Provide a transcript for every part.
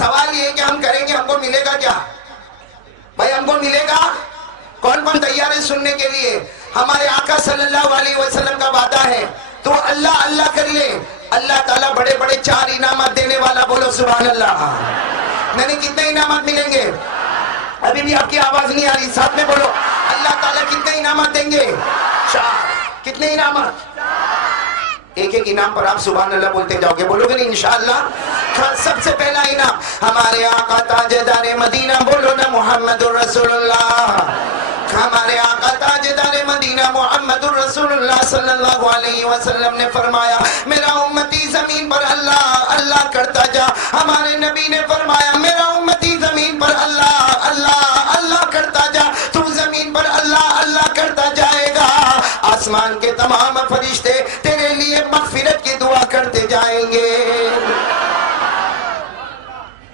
سوال یہ ہے کہ ہم کریں گے ہم کو ملے گا کیا؟ بھائی ہم کو ملے گا؟ کون کون تیار ہے سننے کے لیے؟ ہمارے آقا صلی اللہ علیہ وسلم کا وعدہ ہے تو اللہ اللہ کر لے، اللہ تعالیٰ بڑے بڑے 4 انعامات دینے والا، بولو سبحان اللہ۔ نہیں کتنے انعامات ملیں گے؟ ابھی بھی آپ کی آواز نہیں آ رہی، ساتھ میں بولو اللہ تعالیٰ کتنے انعامات دیں گے؟ 4۔ کتنے انعامات؟ ایک ایک انعام پر آپ سبحان اللہ بولتے جاؤ گے، بولو گے نہیں انشاءاللہ؟ سب سے پہلا انعام ہمارے آقا تاجدار مدینہ، بولو نا محمد رسول اللہ۔ ہمارے آقا تاجدار مدینہ محمد رسول اللہ صلی اللہ علیہ وسلم نے فرمایا میرا امتی زمین پر اللہ اللہ کرتا جا۔ ہمارے نبی نے فرمایا میرا امتی زمین پر اللہ اللہ اللہ کرتا جا، تو زمین پر اللہ اللہ کرتا جائے گا، آسمان کے تمام فرشتے تیرے لیے مغفرت کی دعا کرتے جائیں گے۔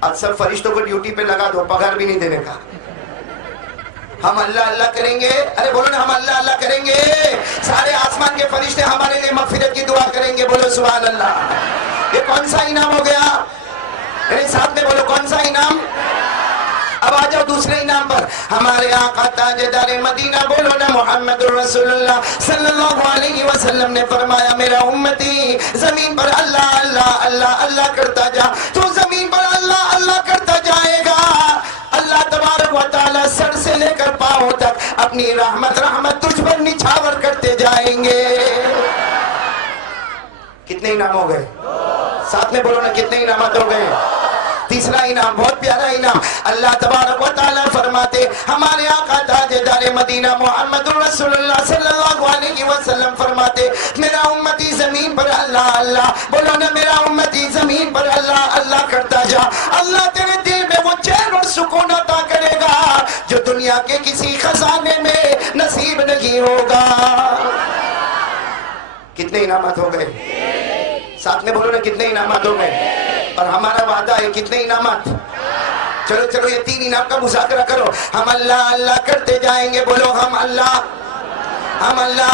اکثر فرشتوں کو ڈیوٹی پہ لگا دو، پگار بھی نہیں دینے کا۔ ہم اللہ اللہ کریں گے، ارے بولو نا ہم اللہ اللہ کریں گے، سارے آسمان کے فرشتے ہمارے لیے مغفرت کی دعا کریں گے، بولو سبحان اللہ۔ یہ کون سا انعام ہو گیا؟ میرے ساتھ میں بولو کون سا انعام؟ اب آ جاؤ دوسرے انعام پر۔ ہمارے آقا تاجدار مدینہ، بولو نا محمد رسول اللہ صلی اللہ علیہ وسلم نے فرمایا میرا امتی زمین پر اللہ اللہ اللہ اللہ کرتا جا، تو زمین پر اللہ اللہ کرتا جائے گا، اللہ تبارک و تعالی سر سے لے کر پاؤں تک اپنی رحمت رحمت تجھ پر نچھاور کرتے جائیں گے۔ کتنے انعام ہو گئے؟ ساتھ میں بولو نا کتنے انعامات ہو گئے؟ تیسرا انعام بہت پیارا انعام، اللہ تبارک و تعالی فرماتے ہمارے آقا تاجدار مدینہ محمد رسول اللہ صلی اللہ علیہ وسلم فرماتے میرا امتی زمین پر اللہ اللہ، بولو نا میرا امتی زمین پر اللہ اللہ کرتا جا، اللہ تیرے دل میں وہ چین اور سکون عطا کرے گا جو دنیا کے کسی خزانے میں نصیب نہیں ہوگا۔ کتنے انعامات ہو گئے؟ ساتھ میں بولو نا کتنے انعامات ہو گئے؟ اور ہمارا وعدہ ہے کتنے انعامات؟ چلو چلو یہ 3 انعام کا مذاکرہ کرو۔ ہم اللہ اللہ کرتے جائیں گے، بولو ہم اللہ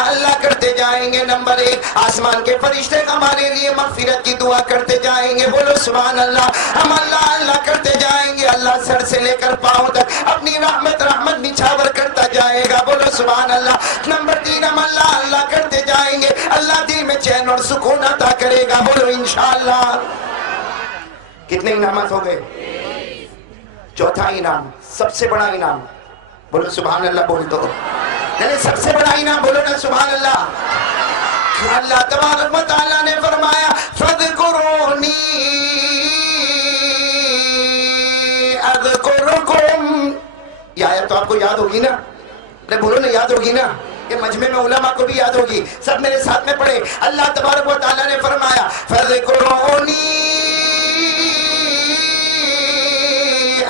اللہ کرتے جائیں گے۔ نمبر 1 آسمان کے فرشتے ہمارے لیے مغفرت کی دعا کرتے جائیں گے، بولو سبحان اللہ۔ ہم اللہ اللہ کرتے جائیں گے، اللہ سر سے لے کر پاؤں تک اپنی رحمت رحمت نچھاور کرتا جائے گا، بولو سبحان اللہ۔ نمبر 3 ہم اللہ اللہ کرتے جائیں گے، اللہ دل میں چین اور سکون عطا کرے گا، بولو انشاءاللہ۔ کتنے انعامات ہو گئے؟ چوتھا انعام سب سے بڑا انعام، بولو سبحان اللہ بول دو، سب سے بڑا انعام بولو نا سبحان اللہ۔ اللہ تبارک و تعالیٰ نے فرمایا فَاذْكُرُونِي أَذْكُرُكُمْ، یہ آیت تو آپ کو یاد ہوگی نا؟ بولو نا یاد ہوگی نا؟ کہ مجمع میں علماء کو بھی یاد ہوگی، سب میرے ساتھ میں پڑھے۔ اللہ تبارک و تعالیٰ نے فرمایا فَاذْكُرُونِي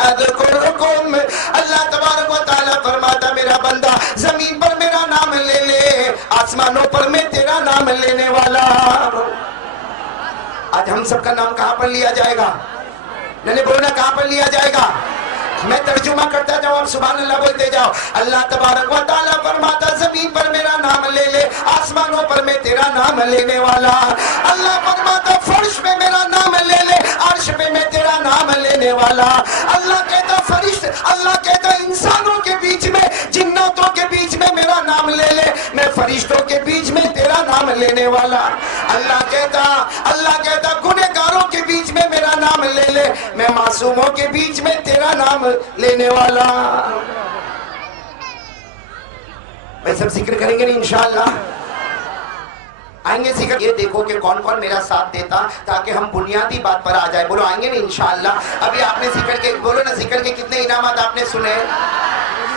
اذکرکم، اللہ تبارک و تعالیٰ فرماتا میرا بندہ زمین پر میرا نام لے لے، آسمانوں پر میں تیرا نام لینے والا۔ آج ہم سب کا نام کہاں پر لیا جائے گا؟ نہیں بولنا کہاں پر لیا جائے گا؟ میں ترجمہ کرتا جاؤں اور سبحان اللہ بولتے جاؤ۔ اللہ تبارک و تعالیٰ فرماتا زمین پر میرا نام لے لے، آسمانوں پر میں تیرا نام لینے والا۔ اللہ فرماتا فرش میں میرا نام لے لے، عرش میں میں تیرا نام لینے والا۔ اللہ کہتا فرشت، اللہ کہتا انسانوں کے بیچ میں جناتوں کے بیچ میں میرا نام لے لے، میں فرشتوں کے بیچ میں تیرا نام لینے والا۔ اللہ کہتا گنہگاروں کے بیچ میں میرا نام لے لے، میں معصوموں کے بیچ میں تیرا نام لینے والا۔ میں سب ذکر کریں گے نہیں انشاءاللہ؟ آئیں گے ذکر؟ یہ دیکھو کہ کون کون میرا ساتھ دیتا تاکہ ہم بنیادی بات پر آ جائے، بولو آئیں گے نہیں انشاءاللہ؟ ابھی آپ نے ذکر کے، بولو نا ذکر کے کتنے انعامات آپ نے سنے؟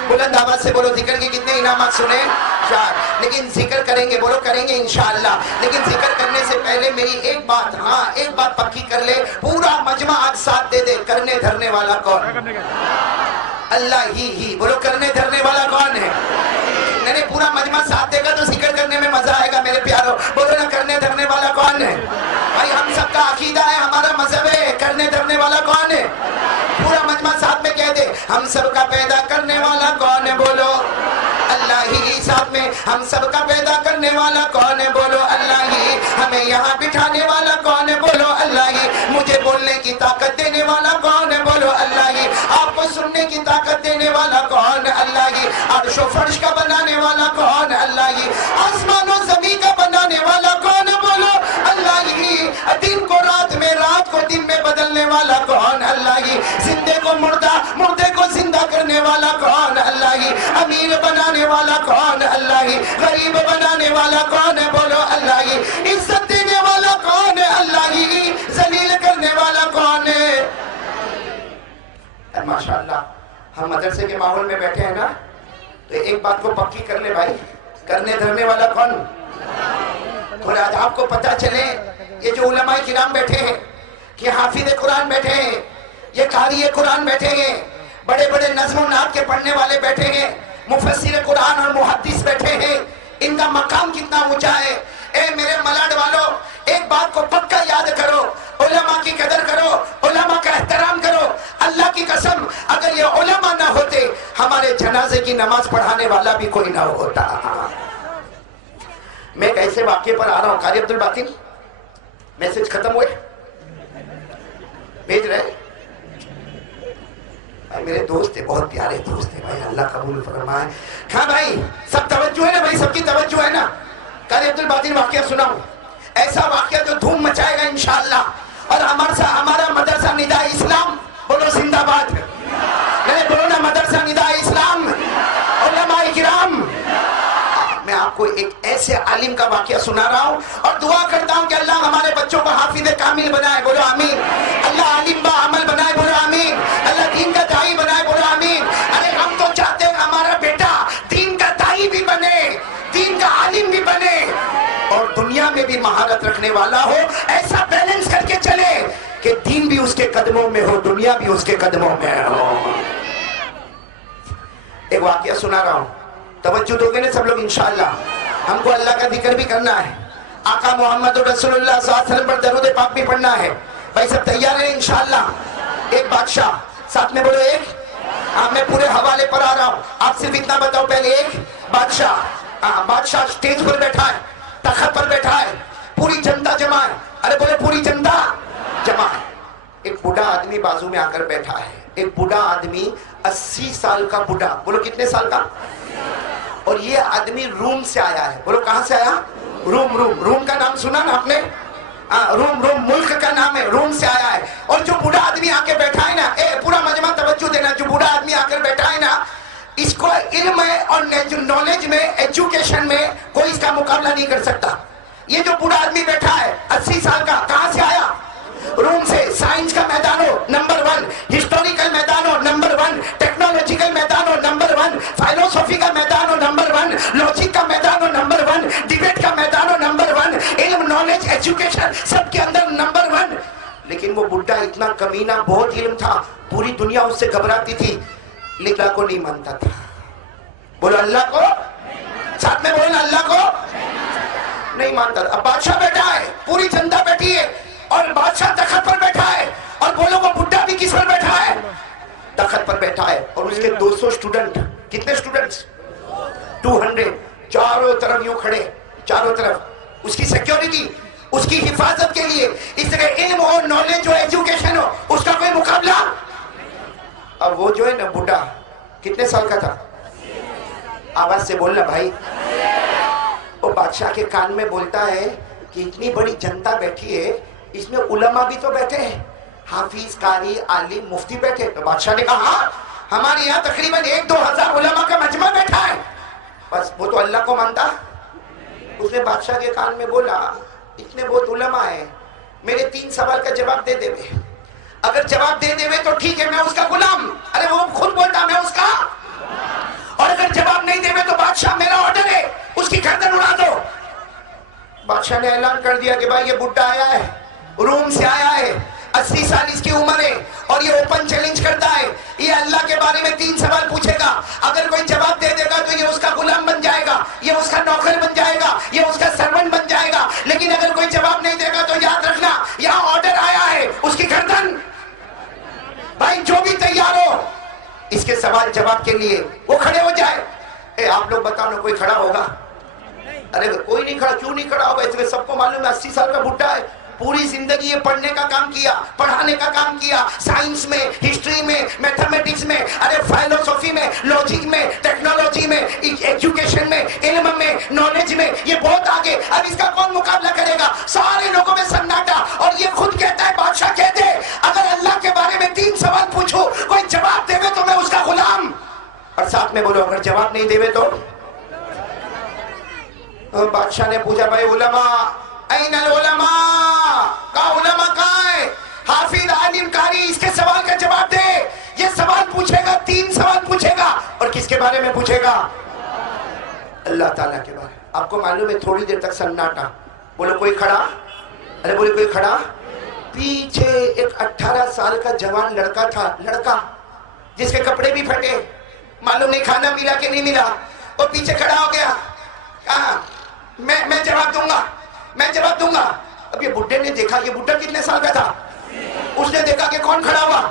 بلند آواز سے بولو ذکر کے کتنے انعامات سنے؟ 4۔ لیکن ذکر کریں گے، بولو کریں گے انشاءاللہ، لیکن ذکر کرنے سے پہلے میری ایک بات پکی کر لے، پورا مجمع آج ساتھ دے دے، کرنے دھرنے والا کون؟ اللہ ہی، بولو کرنے دھرنے والا کون ہے؟ نہیں پورا مجمع ساتھ دے گا تو ذکر کرنے میں مزہ آئے گا میرے پیارو، بولو نا کرنے دھرنے والا کون ہے؟ بھائی ہم سب کا عقیدہ ہے، ہمارا مذہب ہے، کرنے دھرنے والا کون ہے؟ پورا مجمع ساتھ میں کہہ دے، ہم سب کا پیدا کرنے والا کون ہے؟ بولو اللہ ہی۔ ساتھ میں ہم سب کا پیدا کرنے والا کون ہے؟ بولو اللہ ہی۔ ہمیں یہاں بٹھانے والا کون ہے؟ بولو اللہ ہی۔ مجھے بولنے کی طاقت دینے والا کون ہے؟ کی طاقت دینے والا کون؟ اللہ ہی. عرش و فرش کا بنانے والا کون؟ اللہ ہی. آسمان و زمین کا بنانے والا کون؟ بولو اللہ ہی. دن کو رات میں، رات کو دن میں بدلنے والا کون؟ اللہ ہی. زندے کو مردہ، مردے کو زندہ کرنے والا کون؟ اللہ ہی. امیر بنانے والا کون؟ اللہ ہی. غریب بنانے والا کون ہے؟ بولو اللہ ہی. عزت دینے والا کون ہے؟ اللہ ہی. ذلیل کرنے والا کون ہے؟ ماشاءاللہ ہم مدرسے کے ماحول میں بیٹھے ہیں نا، تو ایک بات کو پکی کر لے بھائی، کرنے دھرنے والا کون؟ اور آج آپ کو پتہ چلے یہ جو علماء کرام بیٹھے ہیں، کہ حافظ قرآن بیٹھے ہیں، یہ قاری قرآن بیٹھے ہیں، بڑے بڑے نظم و نعت کے پڑھنے والے بیٹھے ہیں، مفسر قرآن اور محدث بیٹھے ہیں، ان کا مقام کتنا اونچا ہے. اے میرے ملاڈ والو، ایک بات کو پکا یاد کرو، علماء کی قدر کرو، علماء کا احترام کرو. اللہ کی قسم اگر یہ علماء نہ ہوتے، ہمارے جنازے کی نماز پڑھانے والا بھی کوئی نہ ہوتا. میں ایک ایسے واقعے پر آ رہا ہوں. قاری عبد الباطن میسج ختم ہوئے؟ بھیج رہے بھائی، میرے دوست ہیں، بہت پیارے دوست ہیں بھائی، اللہ قبول فرمائے. ہاں بھائی سب توجہ ہے نا بھائی، سب کی توجہ ہے نا. قاری عبد الباطن واقعہ سناؤں، ایسا واقعہ جو دھوم مچائے گا انشاءاللہ. اور ہمارا مدرسہ نداء اسلام، بولو زندہ باد. نہیں بولو نا مدرسہ نداء اسلام، علماء کرام. میں آپ کو ایک ایسے عالم کا واقعہ سنا رہا ہوں اور دعا کرتا ہوں کہ اللہ ہمارے بچوں کو حافظ کامل بنائے، بولو آمین. اللہ عالم با عمل بنائے، بولو آمین. اللہ دین کا داعی بنائے، بولو آمین. ارے ہم تو چاہتے ہیں ہمارا بیٹا دین کا داعی بھی بنے، دین کا عالم بھی بنے، اور دنیا میں بھی مہارت رکھنے والا ہو. ایسا بیلنس کر کے چلے کہ دین بھی اس کے قدموں میں ہو، دنیا بھی اس کے قدموں میں ہو. ایک واقعہ سنا رہا ہوں، توجہ دو گے نا سب لوگ انشاءاللہ. ہم کو اللہ کا ذکر بھی کرنا ہے، آقا محمد رسول اللہ صلی اللہ علیہ وسلم پر درود پاک بھی پڑھنا ہے. بھائی سب تیار ہیں انشاءاللہ؟ ایک بادشاہ، ساتھ میں بولو ایک. میں پورے حوالے پر آ رہا ہوں، آپ صرف اتنا بتاؤ پہلے. ایک بادشاہ سٹیج پر بیٹھا ہے، تخت پر بیٹھا ہے، پوری جنتا جمع ہے. ارے بولے پوری جنتا جمع ہے. ایک بوڑھا آدمی بازو میں آ کر بیٹھا ہے. ایک بوڑھا آدمی 80 سال کا بوڑھا، بولو کتنے سال کا؟ اور یہ آدمی روم سے آیا ہے. بولو کہاں سے آیا؟ روم کا نام سنا نا آپ نے؟ روم ملک کا نام ہے، روم سے آیا ہے. اور جو بوڑھا آدمی آ کے بیٹھا ہے نا، پورا مجمع توجہ دینا، جو بوڑھا آدمی آ کر بیٹھا ہے نا، اس کو علم ہے اور نالج میں، ایجوکیشن میں کوئی اس کا مقابلہ نہیں کر سکتا. یہ جو بوڑھا آدمی بیٹھا ہے 80 سال کا، کہاں سے آیا؟ روم سے. سائنس کا میدان ہو نمبر 1، ہسٹوریکل میدان ہو نمبر 1، ٹیکنالوجیکل میدان ہو نمبر 1، فلسفی کا میدان ہو نمبر 1، لاجک کا میدان ہو نمبر 1، ڈیبیٹ کا میدان ہو نمبر 1، علم، نالج، ایجوکیشن سب کے اندر نمبر 1. لیکن وہ بڈھا اتنا کمینہ، بہت علم تھا، پوری دنیا اس سے گھبراتی تھی، اللہ کو نہیں مانتا تھا. بولو اللہ کو، ساتھ میں بولو اللہ کو نہیں مانتا تھا. اب بادشاہ بیٹھا ہے، پوری جنتا بیٹھی ہے، اور بادشاہ تخت پر بیٹھا ہے، اور بولو وہ بڈھا بھی کس پر بیٹھا ہے؟ تخت پر بیٹھا ہے. اور اس کے 200 اسٹوڈنٹ. کتنے اسٹوڈنٹس؟ 200. چاروں طرف یوں کھڑے، چاروں طرف. اس کی سیکیورٹی، اس کی حفاظت کے لیے. اس طرح علم ہو، نالج ہو، ایجوکیشن ہو، اس کا کوئی مقابلہ. اب وہ جو ہے نا بڈھا، کتنے سال کا تھا؟ آواز سے بولنا بھائی. وہ بادشاہ کے کان میں بولتا ہے کہ اتنی بڑی جنتا بیٹھی ہے، اس میں علماء بھی تو بیٹھے ہیں، حافظ، قاری، عالم، مفتی بیٹھے. تو بادشاہ نے کہا ہاں، ہمارے یہاں تقریباً 1-2 ہزار علماء کا مجمع بیٹھا ہے. بس وہ تو اللہ کو مانتا. اس نے بادشاہ کے کان میں بولا اتنے بہت علماء ہیں، میرے 3 سوال کا جواب دے دے. اگر جواب دے دے تو ٹھیک ہے، میں اس کا غلام. ارے وہ خود بولتا میں اس کا. اور اگر جواب نہیں دے تو بادشاہ میرا آرڈر ہے، اس کی گردن اڑا دو. بادشاہ نے اعلان کر دیا کہ بھائی یہ بڈھا آیا ہے، روم سے آیا ہے، 80 سال اس کی عمر ہے، اور یہ اوپن چیلنج کرتا ہے، یہ اللہ کے بارے میں 3 سوال پوچھے گا. اگر کوئی جواب دے دے گا تو یہ اس کا غلام بن جائے گا، یہ اس کا نوکر بن جائے گا، یہ اس کا سرونٹ بن جائے گا. لیکن اگر کوئی جواب نہیں دے گا تو یاد رکھنا یہاں آرڈر آیا ہے، اس کی گردن. بھائی جو بھی تیار ہو اس کے سوال جواب کے لیے وہ کھڑے ہو جائے. آپ لوگ بتاؤ نا، کوئی کھڑا ہوگا؟ ارے کوئی نہیں کھڑا. کیوں نہیں کھڑا ہوگا؟ اس میں سب کو معلوم ہے 80 سال کا بڈھا ہے، پوری زندگی یہ پڑھنے کا کام کیا، پڑھانے کا کام کیا، سائنس میں، ہسٹری ہسٹری میں، میتھمیٹکس میں، ارے فلسفی میں، لاجک میں، ٹیکنالوجی میں، ایجوکیشن میں، علم میں، نالج میں، یہ بہت آگے. اب اس کا کون مقابلہ کرے گا؟ سارے لوگوں میں سناٹا. اور یہ خود کہتا ہے، بادشاہ کہتے اگر اللہ کے بارے میں 3 سوال پوچھو، کوئی جواب دے تو میں اس کا غلام. اور ساتھ میں بولو اگر جواب نہیں دے تو. بادشاہ نے پوچھا بھائی علماء این العلماء، کہا علماء کہاں ہے؟ حافظ عالم قاری اس کے سوال کا جواب دے. یہ سوال پوچھے گا، 3 سوال پوچھے گا. اور کس کے بارے میں پوچھے گا؟ اللہ تعالیٰ کے بارے. آپ کو معلوم ہے تھوڑی دیر تک سناٹا. بولو کوئی کھڑا؟ ارے بولے کوئی کھڑا؟ پیچھے ایک 18 سال کا جوان لڑکا تھا، لڑکا جس کے کپڑے بھی پھٹے، معلوم نہیں کھانا ملا کہ نہیں ملا. وہ پیچھے کھڑا ہو گیا، کہا میں جواب دوں گا، میں جواب دوں گا. اب یہ بڈھے نے دیکھا، یہ بڈھا کتنے سال کا تھا؟ اس نے دیکھا کہ کون کھڑا ہوا.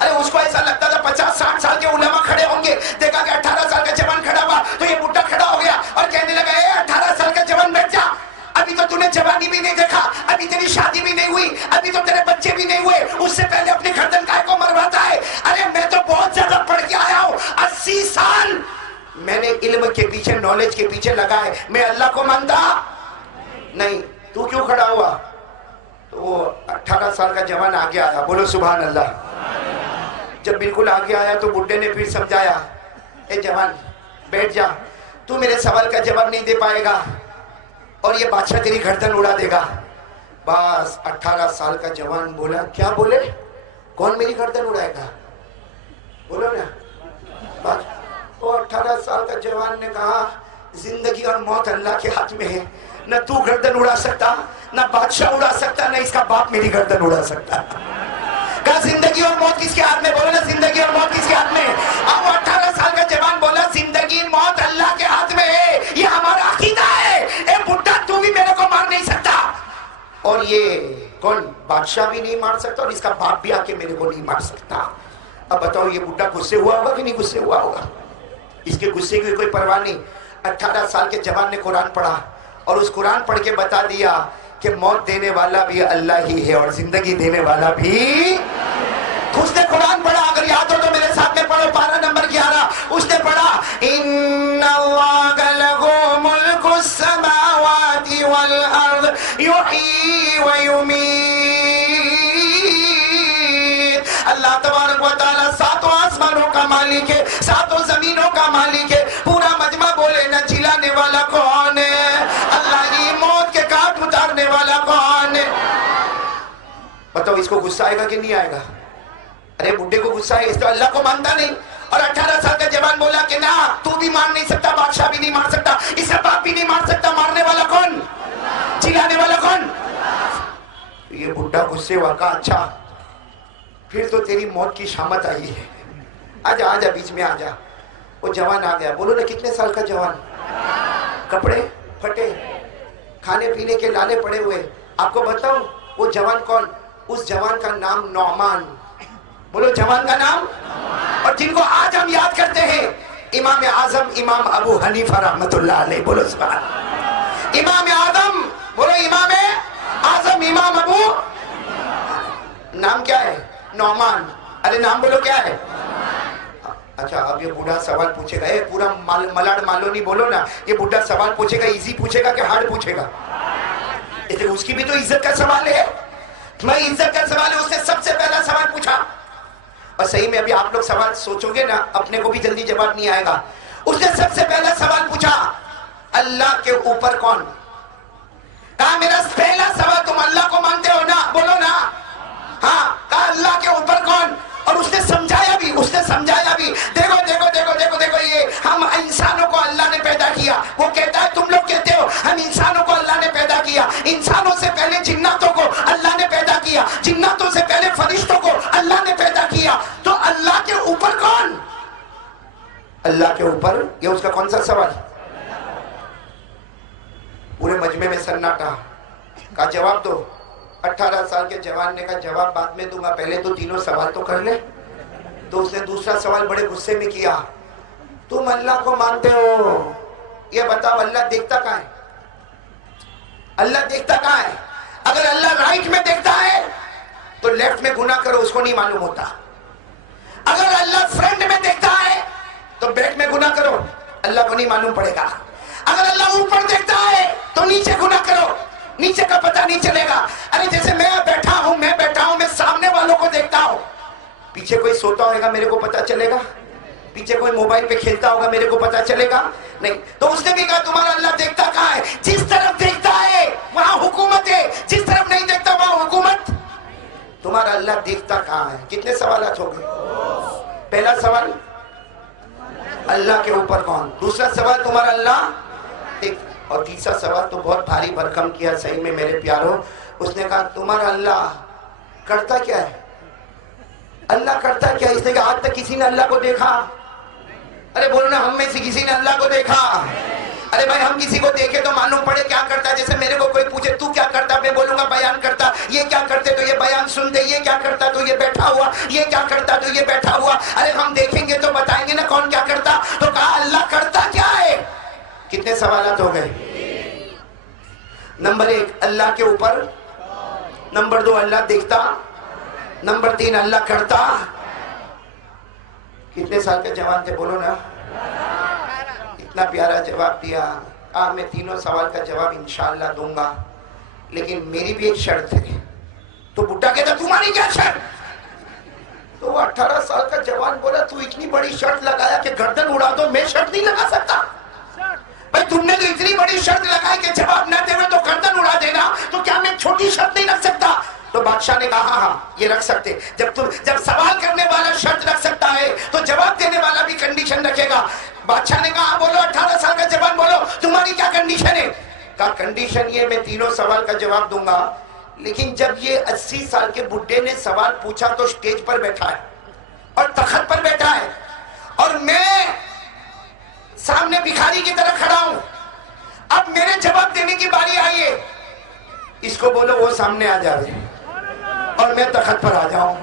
ارے اس کو ایسا لگتا تھا 50-60 سال کے علماء کھڑے ہوں گے. دیکھا کہ 18 سال کا جوان کھڑا ہوا تو یہ بڈھا کھڑا ہو گیا اور کہنے لگا اے 18 سال کا جوان بیٹھ جا. ابھی تو نے جوانی بھی نہیں دیکھا، ابھی تیری شادی بھی نہیں ہوئی، ابھی تو تیرے بچے بھی نہیں ہوئے، اس سے پہلے اپنی گردن کائے کو مرواتا ہے؟ ارے میں تو بہت زیادہ پڑھ کے آیا ہوں، 80 سال میں نے علم کے پیچھے، نالج کے پیچھے لگا ہے. میں اللہ کو مانتا نہیں. تو کیوں کھڑا ہوا؟ تو وہ 18 سال کا جوان آگے آیا. بولو سبحان اللہ. جب بالکل آگے آیا تو بڈھے نے پھر سمجھایا، اے جوان بیٹھ جا، تو میرے سوال کا جواب نہیں دے پائے گا اور یہ بادشاہ تیری گردن اڑا دے گا. بس 18 سال کا جوان بولا، کیا بولے؟ کون میری گردن اڑائے گا؟ بولو نا. بس وہ 18 سال کا جوان نے کہا زندگی اور موت اللہ کے ہاتھ میں ہے. نہ تو گردن اڑا سکتا، نہ بادشاہ اڑا سکتا، نہ اس کا باپ میری گردن اڑا سکتا. کہا زندگی اور موت کس کے ہاتھ میں؟ بولو نا زندگی اور موت کس کے ہاتھ میں؟ اب وہ 18 سال کا جوان بولا زندگی موت اللہ کے ہاتھ میں ہے، یہ ہمارا عقیدہ ہے. اے بڈھا تو بھی میرے کو مار نہیں سکتا، اور یہ کون بادشاہ بھی نہیں مار سکتا، اور اس کا باپ بھی آ کے میرے کو نہیں مار سکتا. اب بتاؤ یہ بڈھا غصے ہوا ہوگا کہ نہیں غصے ہوا ہوگا؟ اس کے غصے کی کوئی پرواہ نہیں. 18 سال کے جوان نے قرآن پڑھا اور اس قرآن پڑھ کے بتا دیا کہ موت دینے والا بھی اللہ ہی ہے اور زندگی دینے والا بھی. اس نے قرآن پڑھا، اگر یاد ہو تو میرے ساتھ میں پڑھو، پارہ نمبر 11. اس نے پڑھا ان اللہ لہو ملک السماوات والارض یحیی ویمیت. اللہ تبارک و تعالی 7 آسمانوں کا مالک ہے، 7 زمینوں کا مالک ہے. پورا مجمع بولے نہ جلانے والا کون ہے؟ اللہ کی موت کے کاٹ اتارنے والا کون ہے؟ بتاؤ اس کو غصہ آئے گا کہ نہیں آئے گا؟ ارے بڈھے کو غصہ ہے، اس تو اللہ کو مانتا نہیں. اور 18 سال کا جوان بولا کہ نہ تو بھی مار نہیں سکتا، بادشاہ بھی نہیں مار سکتا، اس کا باپ بھی نہیں مار سکتا. مارنے والا کون؟ چلانے والا کون؟ یہ بڈھا غصے ہوا، کہا اچھا پھر تو تیری موت کی شامت آئی ہے، آجا آجا بیچ میں آجا. وہ جوان آ گیا. بولو نا کتنے سال کا جوان؟ کپڑے پھٹے، کھانے پینے کے لالے پڑے ہوئے. آپ کو بتاؤں وہ جوان کون؟ اس جوان کا نام نعمان. بولو جوان کا نام. اور جن کو آج ہم یاد کرتے ہیں امام اعظم امام ابو حنیفہ رحمت اللہ علیہ. بولو سبحان. امام اعظم، بولو امام اعظم امام ابو، نام کیا ہے؟ نعمان. ارے نام بولو کیا ہے؟ اچھا اب یہ بوڑھا سوال پوچھے گا، اے پورا ملاڑ مالو نہیں بولو نا. یہ بوڑھا سوال پوچھے گا، ایزی پوچھے گا کہ ہارڈ پوچھے گا؟ اس کی بھی تو عزت کا سوال ہے. میں عزت کا سوال ہے. اس نے سب سے پہلا سوال پوچھا، اور صحیح میں ابھی آپ لوگ سوال سوچو گے نا اپنے کو بھی جلدی جواب نہیں آئے گا. اس نے سب سے پہلا سوال پوچھا اللہ کے اوپر کون؟ کہا میرا پہلا سوال تم اللہ کو مانتے ہو نا؟ بولو نا. ہاں. کہا اللہ کے اوپر کون؟ اور اس نے سمجھایا بھی، اس نے سمجھایا بھی. دیکھو دیکھو دیکھو دیکھو دیکھو یہ ہم انسانوں کو اللہ نے پیدا کیا. وہ کہتا ہے تم لوگ کہتے ہو ہم انسانوں کو اللہ نے پیدا کیا. انسانوں سے پہلے جناتوں کو اللہ نے پیدا کیا، جناتوں سے پہلے فرشتوں کو اللہ نے پیدا کیا. تو اللہ کے اوپر کون؟ اللہ کے اوپر. یہ اس کا کون سا سوال؟ پورے مجمع میں سناٹا. کہا جواب دو. 18 سال کے جوان نے کہا جواب بعد میں دوں گا، پہلے تو تینوں سوال تو کر لے. تو اس نے دوسرا سوال بڑے غصے میں کیا، تم اللہ کو مانتے ہو، یہ بتاؤ اللہ دیکھتا کہاں ہے؟ اللہ دیکھتا کہاں ہے؟ اگر اللہ رائٹ میں دیکھتا ہے تو لیفٹ میں گناہ کرو اس کو نہیں معلوم ہوتا. اللہ کو نہیں معلوم پڑے گا. اگر اللہ اوپر دیکھتا ہے تو نیچے گناہ کرو, نیچے کا پتہ نہیں چلے گا. ارے جیسے میں بیٹھا ہوں میں سامنے والوں کو دیکھتا ہوں, پیچھے کوئی سوتا ہوگا میرے کو پتہ چلے گا؟ پیچھے کوئی موبائل پہ کھیلتا ہوگا میرے کو پتہ چلے گا؟ نہیں. تو اس نے بھی کہا تمہارا اللہ دیکھتا کہاں ہے؟ جس طرف دیکھتا ہے وہاں حکومت ہے, جس طرف نہیں دیکھتا وہاں حکومت. تمہارا اللہ دیکھتا کہاں ہے؟ کتنے سوالات ہو گئے؟ پہلا سوال اللہ کے اوپر کون, دوسرا سوال تمہارا اللہ دیکھ, اور تیسرا سوال تو بہت بھاری بھرکم کیا صحیح میں میرے پیاروں. اس نے کہا تمہارا اللہ کرتا کیا ہے؟ اللہ کرتا کیا؟ اس نے کہا آج تک کسی نے اللہ کو دیکھا؟ ارے بولو نا, ہم میں سے کسی نے اللہ کو دیکھا؟ ارے بھائی ہم کسی کو دیکھے تو معلوم پڑے کیا کرتا ہے. جیسے میرے کو کوئی پوچھے تو کیا کرتا, میں بولوں گا بیان کرتا. یہ کیا کرتے تو یہ بیان سنتے, یہ کیا کرتا تو یہ بیٹھا ہوا, یہ کیا کرتا تو یہ بیٹھا ہوا. ارے ہم دیکھیں گے تو بتائیں گے نا کون کیا کرتا. تو کہا اللہ کرتا کیا ہے. کتنے سوالات ہو گئے؟ نمبر 1 اللہ کے اوپر, نمبر 2 اللہ دیکھتا, نمبر 3 اللہ کرتا. کتنے سال کے جوان تھے بولو نا؟ اتنا پیارا جواب دیا. میں تینوں سوال کا جواب انشاءاللہ دوں گا, لیکن میری بھی ایک شرط ہے. تو بڈھا کہتا تمہاری کیا شرط؟ تو وہ 18 سال کا جوان بولا تو اتنی بڑی شرط لگایا کہ گردن اڑا دو, میں شرط نہیں لگا سکتا. بھائی تم نے تو اتنی بڑی شرط لگائی کہ جواب نہ دے تو گردن اڑا دینا, تو کیا میں چھوٹی شرط نہیں رکھ سکتا؟ تو بادشاہ نے کہا ہاں یہ رکھ سکتے. جب سوال کرنے والا شرط رکھ سکتا ہے تو جواب دینے والا بھی کنڈیشن رکھے گا. بادشاہ نے کہا بولو, 18 سال کا جوان بولو تمہاری کیا کنڈیشن ہے؟ کہا کنڈیشن یہ میں تینوں سوال کا جواب دوں گا, لیکن جب یہ 80 سال کے بڈھے نے سوال پوچھا تو سٹیج پر بیٹھا ہے اور تخت پر بیٹھا ہے, اور میں سامنے بھکاری کی طرح کھڑا ہوں. اب میرے جواب دینے کی باری آئی ہے. اس کو بولو وہ سامنے آ جائے اور میں تخت پر آ جاؤں.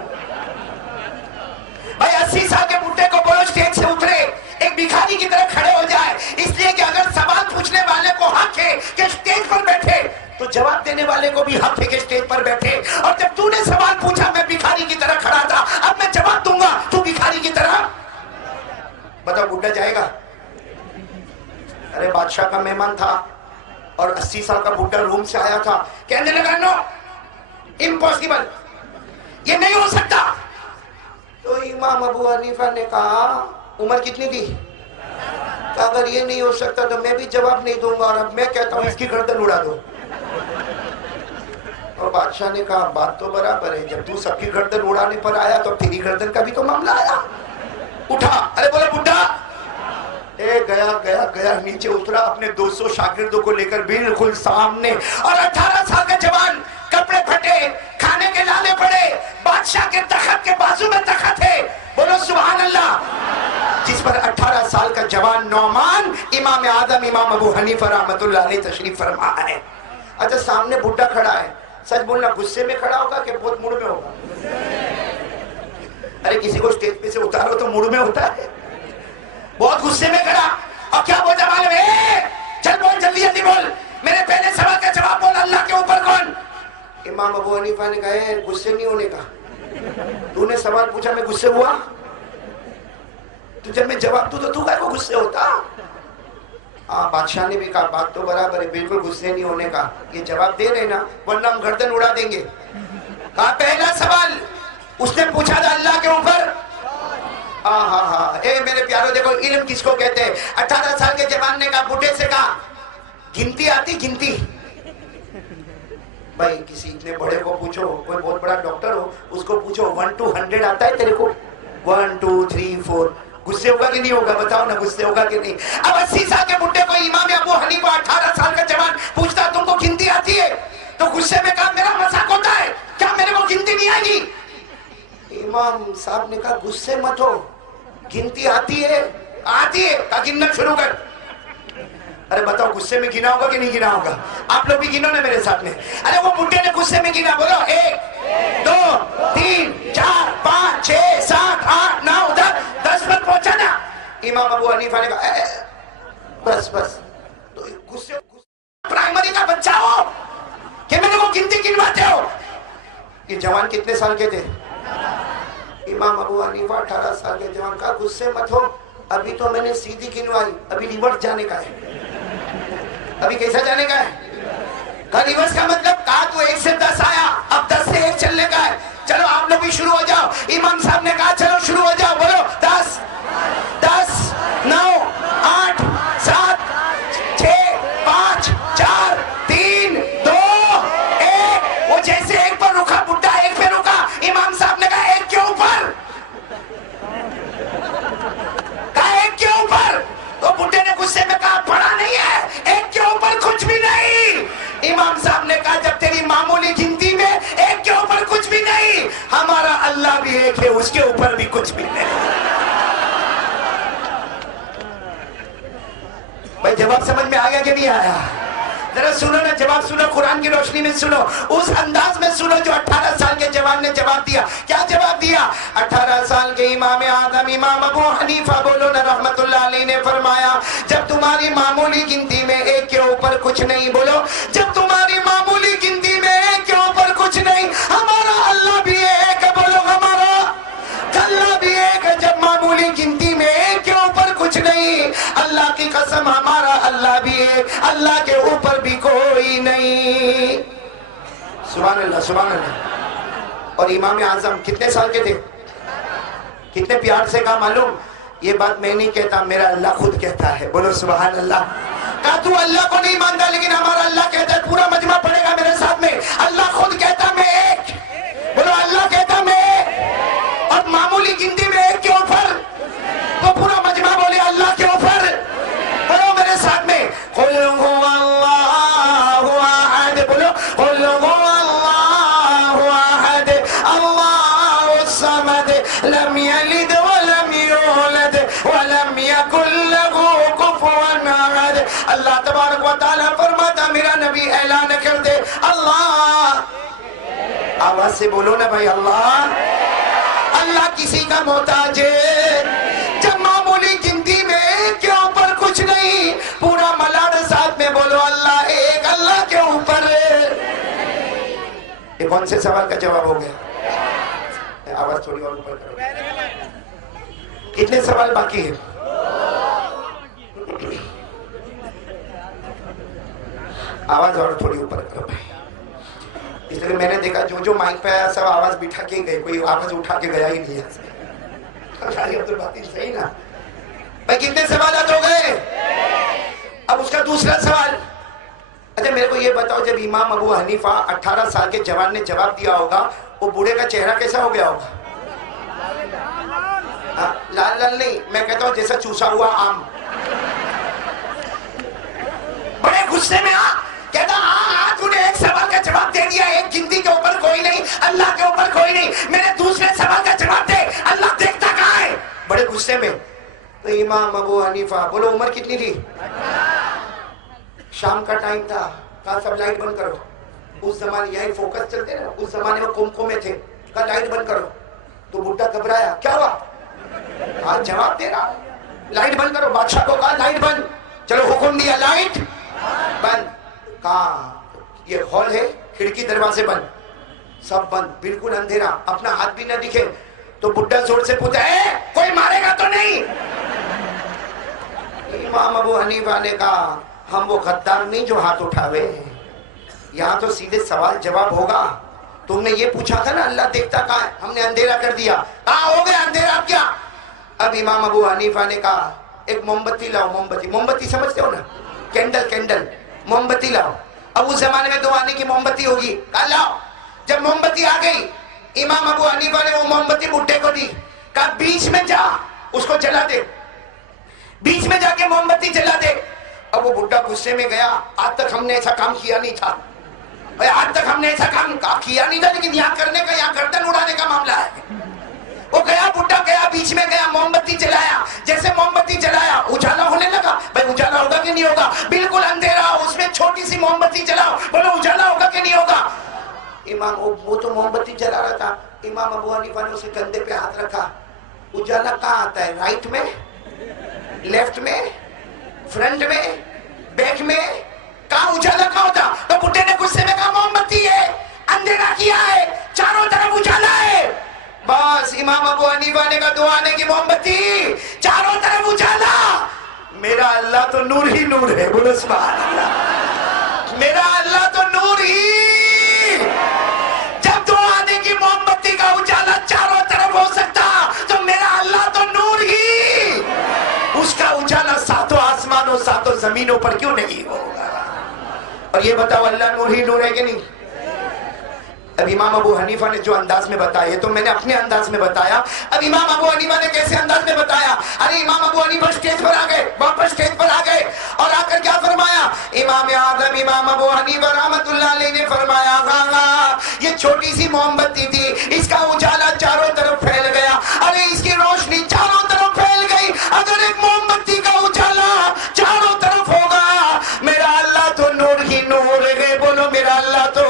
بھائی 80 سال کے بڈھے کو بولو سٹیج سے اترے, ایک بھکاری کی طرح کھڑے ہو جائے, اس لیے کہ اگر سوال پوچھنے والے کو حق ہے کہ سٹیج پر بیٹھے تو جواب دینے والے کو بھی حق ہے کہ سٹیج پر بیٹھے. اور جب تو نے سوال پوچھا میں بھکاری کی طرح کھڑا تھا, اب میں جواب دوں گا تو بھکاری کی طرح. بتاؤ بڈھا جائے گا؟ ارے بادشاہ کا مہمان تھا اور 80 سال کا بڈھا روم سے آیا تھا, کہنے لگا نو امپوسیبل, یہ نہیں ہو سکتا. تو امام ابو حنیفہ نے کہا عمر کتنی تھی؟ کہ اگر یہ نہیں ہو سکتا تو میں بھی جواب نہیں دوں گا, اور اب میں کہتا ہوں اس کی گردن اڑا دو. اور بادشاہ نے کہا بات تو برابر ہے, جب تو سب کی گردن اڑانے پر آیا تو تیری گردن کا بھی تو معاملہ آیا. اٹھا, ارے بولے بڈھا گیا نیچے اترا اپنے 200 شاگردوں کو لے کر بالکل سامنے, اور 18 سال کا جوان, کپڑے پھٹے, کھانے کے لانے پڑے, بادشاہ کے تخت کے بازو میں تخت ہے. بولو سبحان اللہ. جس پر 18 سال کا جوان نعمان امام اعظم امام ابو حنیفہ رحمۃ اللہ علیہ تشریف فرما ہے. اچھا سامنے بڈھا کھڑا ہے, سچ بولنا غصے میں کھڑا ہوگا کہ بہت موڈ میں ہوگا؟ ارے کسی کو سٹیج پہ سے اتارو تو موڈ میں ہوتا ہے. بہت غصے میں کھڑا, اور کیا بولتا معلوم ہے؟ چل بول, جلدی جلدی بول, میرے پہلے سوال کا جواب بول, اللہ کے اوپر کون؟ امام ابو حنیفہ نے کہا غصے نہیں ہونے کا, تو نے سوال پوچھا میں غصے ہوا؟ تو جب میں جواب دوں تو تو کہے کو غصے ہوتا؟ بادشاہ نے بھی کہا بات تو برابر ہے, بالکل غصے نہیں ہونے کا, یہ جواب دے رہے نا ورنہ ہم گردن اڑا دیں گے. کہا پہلا سوال اس نے پوچھا تھا اللہ کے اوپر. اے میرے پیارو دیکھو علم کس کو کہتے ہیں. 18 سال کے جوان نے کہا, بڈھے سے کہا گنتی آتی گنتی؟ بھائی کسی اتنے بڑے کو پوچھو, کوئی بہت بڑا ڈاکٹر ہو اس کو پوچھو 1 to 100 آتا ہے تیرے کو؟ 1 2 3 4 غصے ہوگا کہ نہیں ہوگا؟ بتاؤ نا غصے ہوگا کہ نہیں؟ اب 80 سال کے بڈھے کو امام ابو حنیفہ 18 سال کا جوان پوچھتا تم کو گنتی آتی ہے؟ تو غصے میں کہا میرا مذاق ہوتا ہے کیا, میرے کو گنتی نہیں آئے گی؟ امام صاحب نے کہا غصے مت ہو, گنتی آتی ہے؟ آتی ہے. کہا گننا شروع کر. ارے بتاؤ غصے میں گنا ہوگا کہ نہیں گنا ہوگا؟ آپ لوگ بھی گنو نا میرے ساتھ میں. ارے وہ بڈھے نے غصے میں گنا, بولو 1 2 3 4 5 6 7 8 9 10 پر پہنچا نا. امام ابو حنیفہ نے کہا بس تو غصے پرائمری کا بچہ ہو کہ میرے کو گنتی گنواتے ہو؟ یہ جوان کتنے سال کے تھے؟ امام ابو حنیفہ 18 سال کے جوان کا غصے مت ہو, ابھی تو میں نے سیدھی کھنوائی، ابھی ریورس جانے کا ہے، ابھی کیسا جانے کا ہے؟ کا ریورس کا مطلب کہا تو 1 سے 10 آیا، اب 10 سے 1 چلنے کا ہے۔ چلو آپ لوگ بھی شروع ہو جاؤ، امام صاحب نے کہا چلو شروع ہو جاؤ، بولو 10 10 9 8 7 6 5 4 3 2 1۔ وہ جیسے ایک پر رکا بڈھا ایک پہ رکا، امام صاحب نے کہا ایک کے اوپر، کہا ایک کے اوپر، تو بڈھے نے غصے میں کہا پڑھا نہیں ہے، ایک کے اوپر کچھ بھی نہیں۔ امام صاحب نے کہا جب تیری معمولی گنتی میں ایک کے اوپر کچھ بھی نہیں، ہمارا اللہ بھی ایک ہے، اس کے اوپر بھی کچھ بھی نہیں۔ بھائی جواب سمجھ میں آ گیا کہ نہیں آیا؟ ذرا سنو نا، جواب سنو، قرآن کی روشنی میں سنو، اس انداز میں سنو جو 18 سال کے جوان نے جواب دیا۔ کیا جواب دیا؟ 18 سال کے امام اعظم امام ابو حنیفہ بولو نا رحمت اللہ علیہ نے فرمایا جب تمہاری معمولی گنتی میں ایک کے اوپر کچھ نہیں، بولو جب تمہاری معمولی گنتی میں ایک کے اوپر کچھ نہیں، ہمارا اللہ بھی ایک ہے، بولو ہمارا اللہ بھی ایک ہے۔ جب معمولی گنتی میں ایک کے اوپر کچھ نہیں، اللہ کی قسم ہمارا اللہ بھی ایک، اللہ کے اوپر بھی کوئی نہیں۔ سبحان اللہ سبحان اللہ۔ اور امام اعظم کتنے سال کے تھے؟ کتنے پیار سے کہا معلوم؟ یہ بات میں نہیں کہتا، میرا اللہ خود کہتا ہے، بولو سبحان اللہ۔ کہا تو اللہ کو نہیں مانتا لیکن ہمارا اللہ کہتا ہے، پورا مجمع پڑھے گا میرے ساتھ میں، اللہ خود کہتا میں ایک، بولو اللہ کہتا میں ایک، اور معمولی گنتی میں ایک کے اوپر، تو پورا مجمع بولے اللہ کے اوپر، بولو میرے ساتھ میں قل هو اللہ احد، بولو قل هو اللہ احد اللہ الصمد لم یلد ولم یولد ولم یکن له کفوا احد۔ اللہ تبارک و تعالیٰ فرماتا میرا نبی اعلان کر دے اللہ، آواز سے بولو نا بھائی، اللہ اللہ کسی کا محتاج ہے۔ جب معمولی گنتی میں ایک کے اوپر کچھ نہیں، پورا ملاد ساتھ میں بولو اللہ ایک، اللہ کے اوپر۔ یہ کون سے سوال کا جواب ہو گیا؟ آواز تھوڑی اور اوپر کرو، کتنے سوال باقی ہیں؟ آواز اور تھوڑی اوپر کرو بھائی، اس لیے میں نے دیکھا جو مائک پہ آیا سب آواز بٹھا کے گئے، کوئی آواز اٹھا کے گیا ہی نہیں ہے۔ صحیح نا بھائی؟ کتنے سوالات ہو گئے؟ اب اس کا دوسرا سوال، اچھا میرے کو یہ بتاؤ جب امام ابو حنیفہ 18 سال کے جوان نے جواب دیا ہوگا، وہ بوڑھے کا چہرہ کیسا ہو گیا ہوگا؟ لال لال نہیں، میں کہتا ہوں جیسا چوسا ہوا آم، بڑے غصے میں کہتا ہاں تو نے ایک سوال کا جواب دے دیا، ایک گنتی کے اوپر کوئی نہیں، اللہ کے اوپر کوئی نہیں، میرے دوسرے سوال کا جواب دے، اللہ دیکھتا کہاں ہے؟ بڑے غصے میں۔ تو امام ابو حنیفہ بولو عمر کتنی تھی؟ شام کا ٹائم تھا، کہا سب لائٹ بند کرو، اس زمانے یہی فوکس چلتے نا، اس زمانے میں کومکو میں تھے، کہا لائٹ بند کرو، تو بڈھا گھبرایا، کیا ہوا؟ آج جواب دے رہا، لائٹ بند کرو، بادشاہ کو کہا لائٹ بند، چلو حکم دیا لائٹ بند، کہا یہ ہال ہے، کھڑکی دروازے بند، سب بند، بالکل اندھیرا، اپنا ہاتھ بھی نہ دکھے، تو بڈھا زور سے پوچھا ہے کوئی مارے گا تو نہیں؟ امام ابو حنیفہ نے کہا ہم وہ غدار نہیں جو ہاتھ اٹھاوے، یہاں تو سیدھے سوال جواب ہوگا، تم نے یہ پوچھا تھا نا اللہ دیکھتا کہاں ہے، ہم نے اندھیرا کر دیا، کہاں ہو گیا اندھیرا کیا؟ اب امام ابو حنیفہ نے کہا ایک موم بتی لاؤ، موم بتی سمجھتے ہو نا، کینڈل، موم بتی لاؤ، اب اس زمانے میں 2 آنے کی موم بتی ہوگی، کہا لاؤ، جب موم بتی آ گئی امام ابو حنیفہ نے وہ موم بتی بڈھے کو دی، کہا بیچ میں جا اس کو جلا دے، بیچ میں جا کے موم بتی جلا دے۔ اب وہ بڈھا غصے میں گیا، آج تک ہم نے ایسا کام کیا نہیں تھا، آج تک ہم نے ایسا کام کیا نہیں تھا، لیکن یہاں کرنے کا، یہاں گردن اڑانے کا معاملہ ہے۔ وہ گیا، بڈھا گیا، بیچ میں گیا، موم بتی جلایا، جیسے موم بتی جلایا اجالا ہونے لگا، بھائی اجالا ہوگا کہ نہیں ہوگا؟ بالکل اندھیرا، اس میں چھوٹی سی موم بتی جلاؤ، بولو اجالا ہوگا کہ نہیں ہوگا؟ امام وہ تو موم بتی جلا رہا تھا، امام ابو حنیفہ نے اسے کندھے پہ ہاتھ رکھا، اجالا کہاں آتا ہے؟ رائٹ میں، لیفٹ میں، فرنٹ میں، بیک میں، کہاں اجالا کہاں ہوتا؟ تو بڈھے نے غصے میں کہا موم بتی ہے، اندھیرا کیا ہے، چاروں طرف اجالا ہے۔ بس امام ابو حنیفہ نے کہا 2 آنے کی موم بتی، چاروں طرف اجالا میرا اللہ تو نور ہی نور ہے، بولو سبحان اللہ، میرا اللہ تو نور ہی، جب تو آنے کی موم بتی کا اجالا چاروں طرف ہو سکتا تو میرا اللہ تو نور ہی، اس کا اجالا ساتوں آسمانوں ساتوں زمینوں پر کیوں نہیں ہوگا؟ اور یہ بتاؤ اللہ نور ہی نور ہے کہ نہیں؟ اب امام ابو حنیفہ نے جو انداز میں بتایا تو میں نے اپنے انداز میں بتایا، اب امام ابو حنیفہ نے کیسے انداز میں بتایا؟ ارے امام ابو حنیفہ سٹیج پر آ گئے، واپس سٹیج پر آ گئے اور آ کر کیا فرمایا؟ امام اعظم امام ابو حنیفہ رحمت اللہ علیہ نے فرمایا یہ چھوٹی سی موم بتی تھی، اس کا اجالا چاروں طرف پھیل گیا، ارے اس کی روشنی چاروں طرف پھیل گئی، اگر ایک موم بتی کا اجالا چاروں طرف ہوگا، میرا اللہ تو نور ہی نور ہے، بولو میرا اللہ تو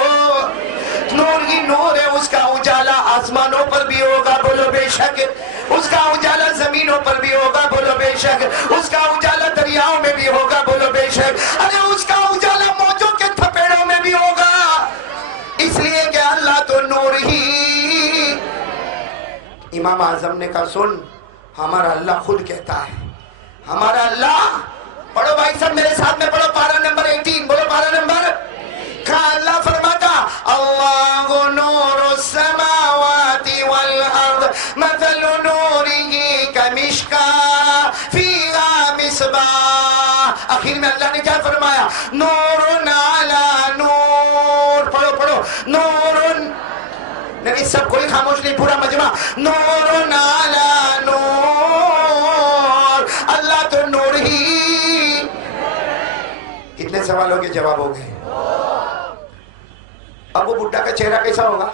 نور ہی نور ہے، اس کا اجالا آسمانوں پر بھی ہوگا، بولو بے شک، اس کا اجالا زمینوں پر بھی ہوگا، بولو بے شک، اس کا اجالا دریاؤں میں بھی ہوگا، بولو بے شک، ارے اس کا اجالا موجوں کے تھپیڑوں میں بھی ہوگا، اس لیے کہ اللہ تو نور ہی۔ امام اعظم نے کہا سن، ہمارا اللہ خود کہتا ہے، ہمارا اللہ، پڑھو بھائی سب میرے ساتھ میں پڑھو، پارہ نمبر 18، بولو پارہ نمبر، کہا اللہ فرماتا اللہ نور السماوات والارض مثل نورہ کمشکاۃ فیہا مصباح، آخر میں اللہ نے کیا فرمایا؟ نور علی نور، پڑھو پڑھو، نور، نہیں سب کوئی خاموش نہیں، پورا مجمع، نور علی نور، اللہ تو نور ہی۔ کتنے سوالوں کے جواب ہو گئے؟ اب وہ بڈھا کا چہرہ کیسا ہوگا؟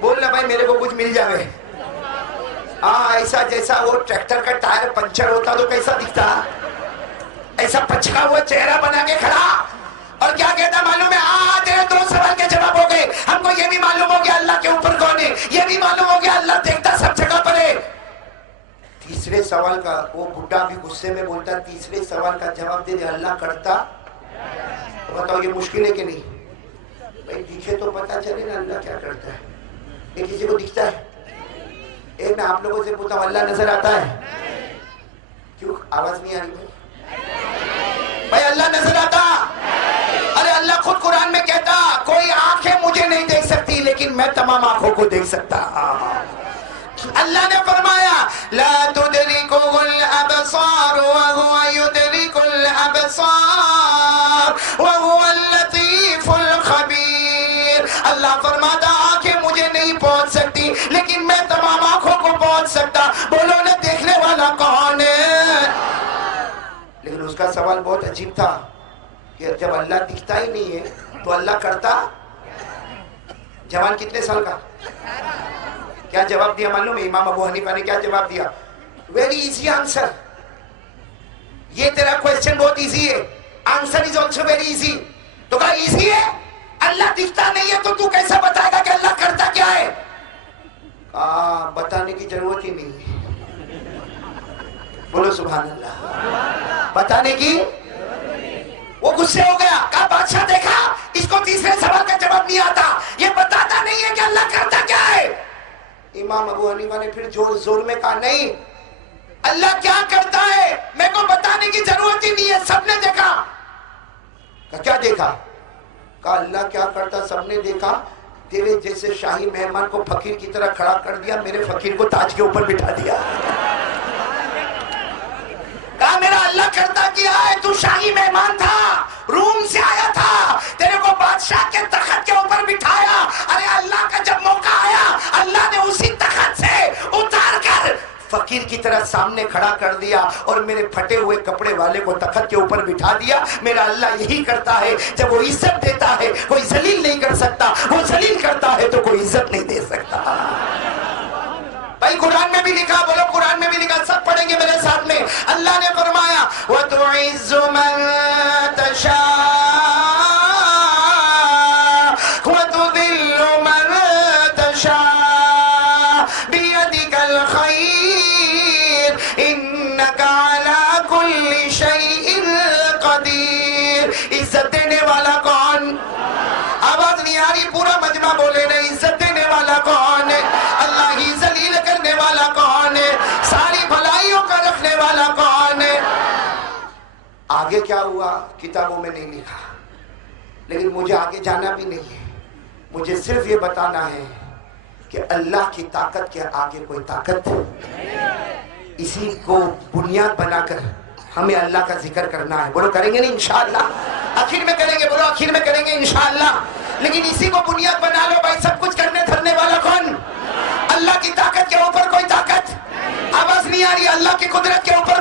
بولنا بھائی میرے کو کچھ مل جائے، ایسا جیسا وہ ٹریکٹر کا ٹائر پنچر ہوتا تو کیسا دکھتا، ایسا پچکا ہوا چہرہ بنا کے کھڑا، اور کیا کہتا معلوم ہے؟ تیرے دو سوال کے جواب ہو گئے، ہم کو یہ بھی معلوم ہو گیا اللہ کے اوپر کون ہے، یہ بھی معلوم ہو گیا اللہ دیکھتا سب جگہ پر ہے۔ تیسرے سوال کا وہ بڈھا بھی غصے میں بولتا، تیسرے سوال کا جواب دے دے اللہ کرتا، بتاؤ یہ مشکل ہے کہ نہیں؟ بھائی دیکھے تو پتا چلے نا اللہ کیا کرتا ہے، یہ کسی کو دکھتا ہے؟ ایک میں آپ لوگوں سے پوچھتا ہوں اللہ نظر آتا ہے؟ کیوں آواز نہیں آ رہی بھائی؟ اللہ نظر آتا؟ ارے اللہ خود قرآن میں کہتا کوئی آنکھیں مجھے نہیں دیکھ سکتی لیکن میں تمام آنکھوں کو دیکھ سکتا۔ اللہ نے فرمایا لا تدرکہ الابصار وہو یدرک الابصار وہو اللطیف الخبیر، اللہ فرماتا آنکھیں مجھے نہیں پہنچ سکتی لیکن میں تمام آنکھوں کو پہنچ سکتا، بولو نہ دیکھنے والا کون ہے؟ لیکن اس کا سوال بہت عجیب تھا کہ جب اللہ دکھتا ہی نہیں ہے تو اللہ کرتا؟ جوان کتنے سال کا؟ کیا جواب دیا معلوم ہے؟ امام ابو حنیفہ نے کیا جواب دیا؟ ویری ایزی آنسر، یہ تیرا کوئسچن بہت ایزی ہے، answer is also very easy. تو کہا ایزی ہے، اللہ دکھتا نہیں ہے تو تو کیسا بتائے گا کہ اللہ کرتا کیا ہے؟ کہا بتانے کی ضرورت ہی نہیں ہے، بولو سبحان اللہ، بتانے کی۔ وہ غصے ہو گیا، کہا بادشاہ دیکھا اس کو تیسرے سوال کا جواب نہیں آتا، یہ بتاتا نہیں ہے کہ اللہ کرتا کیا ہے۔ امام ابو حنیفہ نے پھر زور زور میں کہا نہیں، اللہ کیا کرتا ہے میں کو بتانے کی ضرورت ہی نہیں ہے، سب نے دیکھا۔ کہا کیا دیکھا؟ کہا اللہ کیا کرتا سب نے دیکھا، تیرے جیسے شاہی مہمان کو فقیر کی طرح کھڑا کر دیا، میرے فقیر کو تاج کے اوپر بٹھا دیا۔ کہا میرا اللہ کرتا کیا ہے، تو شاہی مہمان تھا، روم سے آیا تھا، تیرے کو بادشاہ کے تخت کے اوپر بٹھایا، ارے اللہ کا جب موقع آیا اللہ نے اسی تخت سے اتار کر فقیر کی طرح سامنے کھڑا کر دیا اور میرے پھٹے ہوئے کپڑے والے کو تخت کے اوپر بٹھا دیا۔ میرا اللہ یہی کرتا ہے، جب وہ عزت دیتا ہے کوئی ذلیل نہیں کر سکتا، وہ ذلیل کرتا ہے تو کوئی عزت نہیں دے سکتا۔ بھائی قرآن میں بھی لکھا، بولو قرآن میں بھی لکھا، سب پڑھیں گے میرے ساتھ میں۔ اللہ نے فرمایا وَتُعِزُّ مَن تَشَاءُ وَتُذِلُّ مَن تَشَاءُ بِيَدِكَ الْخَيْرُ إِنَّكَ عَلَى كُلِّ شَيْءٍ قَدِيرٌ۔ عزت دینے والا کون؟ آواز نہیں آ رہی، پورا مجمع بولے نہیں، عزت دینے والا کون ہے؟ اللہ ہی ذلیل کرنے والا کون ہے؟ ساری آگے کیا ہوا کتابوں میں نہیں لکھا، لیکن مجھے آگے جانا بھی نہیں ہے، مجھے صرف یہ بتانا ہے کہ اللہ کی طاقت کے آگے کوئی طاقت، اسی کو بنیاد بنا کر ہمیں اللہ کا ذکر کرنا ہے. بولو کریں گے نہیں انشاءاللہ؟ آخر میں کریں گے، بولو آخر میں کریں گے انشاءاللہ. لیکن اسی کو بنیاد بنا لو بھائی. سب کچھ کرنے دھرنے والا کون؟ اللہ کی طاقت کے اوپر کوئی طاقت. آواز نہیں آ رہی؟ اللہ کی قدرت کے اوپر